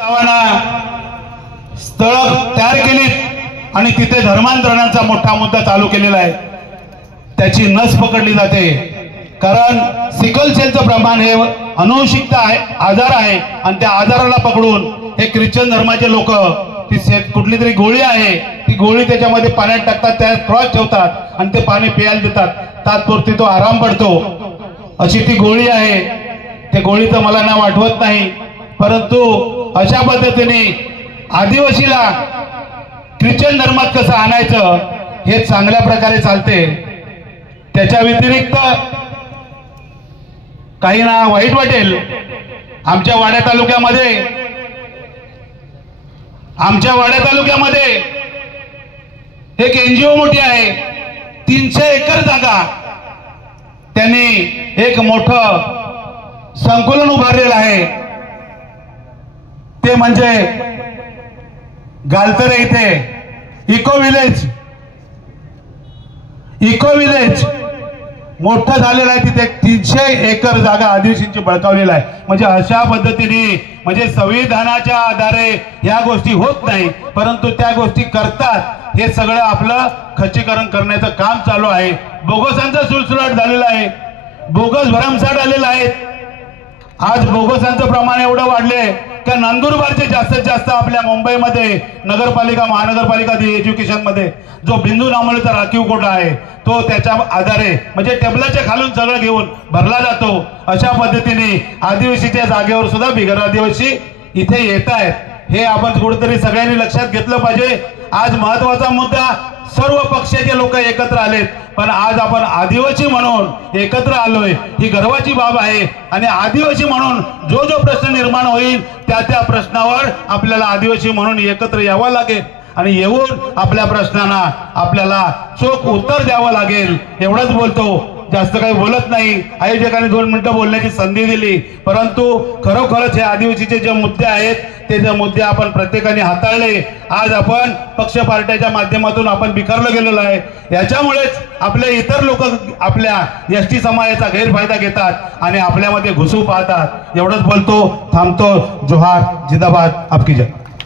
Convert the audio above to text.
गावांना स्थळ तयार केलीत आणि तिथे धर्मांतरणाचा मोठा मुद्दा चालू केलेला आहे। त्याची नस पकडली जाते, कारण सिकल सेलचं प्रमाण हे अनुवंशिकता आहे, आजार आहे, आणि त्या आजाराला पकडून हे ख्रिश्चन धर्माचे लोक ती कुठली तरी गोळी आहे, ती गोळी त्याच्यामध्ये पाण्यात टाकतात, त्यात क्रॉस ठेवतात आणि ते पाणी प्यायला देतात, तात्पुरती तो आराम पडतो, अशी ती गोळी आहे। त्या गोळीचं मला नाव आठवत नाही, परंतु अशा पद्धतीने आदिवासीला ख्रिश्चन धर्मात कसं आणायचं हे चांगल्या प्रकारे चालते। त्याच्या व्यतिरिक्त काही ना वाईट वाटेल, आमच्या वाड्या तालुक्यामध्ये एक एनजीओ मोठी आहे, 300 एकर जागा त्यांनी एक मोठं संकुलन उभारलेलं आहे। ते म्हणजे गालतरे इथे इको विलेज मोठं झालेलं आहे। तिथे 300 एकर जागा आदिवासींची बळकावलेला आहे। म्हणजे अशा पद्धतीने म्हणजे संविधानाच्या आधारे या गोष्टी होत नाही, परंतु त्या गोष्टी करतात। हे सगळं आपलं खच्चीकरण करण्याचं काम चालू आहे। बोगसांचा सुळसुळाट झालेला आहे, बोगस भरमसाठ आलेला आहे। आज बोगसांचं प्रमाण एवढं वाढले की नंदुरबारचे जास्तीत जास्त आपल्या मुंबईमध्ये नगरपालिका महानगरपालिका एज्युकेशन मध्ये जो बिंदू नामोलीचा राखीव कोटा आहे तो त्याच्या आधारे म्हणजे टेबलाच्या खालून सगळं घेऊन भरला जातो। अशा पद्धतीने आदिवासीच्या जागेवर सुद्धा बिगर आदिवासी इथे येत आहेत, हे आपण कुठेतरी सगळ्यांनी लक्षात घेतलं पाहिजे। आज महत्वाचा मुद्दा, सर्व पक्षाचे लोक एकत्र आलेत, पण आज आपण आदिवासी म्हणून एकत्र आलोय, ही गर्वाची बाब आहे। आणि आदिवासी म्हणून जो जो प्रश्न निर्माण होईल त्या त्या प्रश्नावर आपल्याला आदिवासी म्हणून एकत्र यावं लागेल आणि येऊन आपल्या प्रश्नांना आपल्याला चोख उत्तर द्यावं लागेल। एवढंच बोलतो, जास्त काही बोलत नाही। आयोजकांनी 2 मिनिटं बोलण्याची संधी दिली, परंतु खरोखरच हे आदिवासीचे जे मुद्दे आहेत ते जे मुद्दे आपण प्रत्येकाने हाताळले। आज आपण पक्ष पार्ट्याच्या माध्यमातून आपण बिखरलं गेलेलो आहे, याच्यामुळेच आपले इतर लोक आपल्या एसटी समाजाचा गैरफायदा घेतात आणि आपल्यामध्ये घुसू पाहतात। एवढंच बोलतो, थांबतो। जोहार, जिंदाबाद, आपकी जय।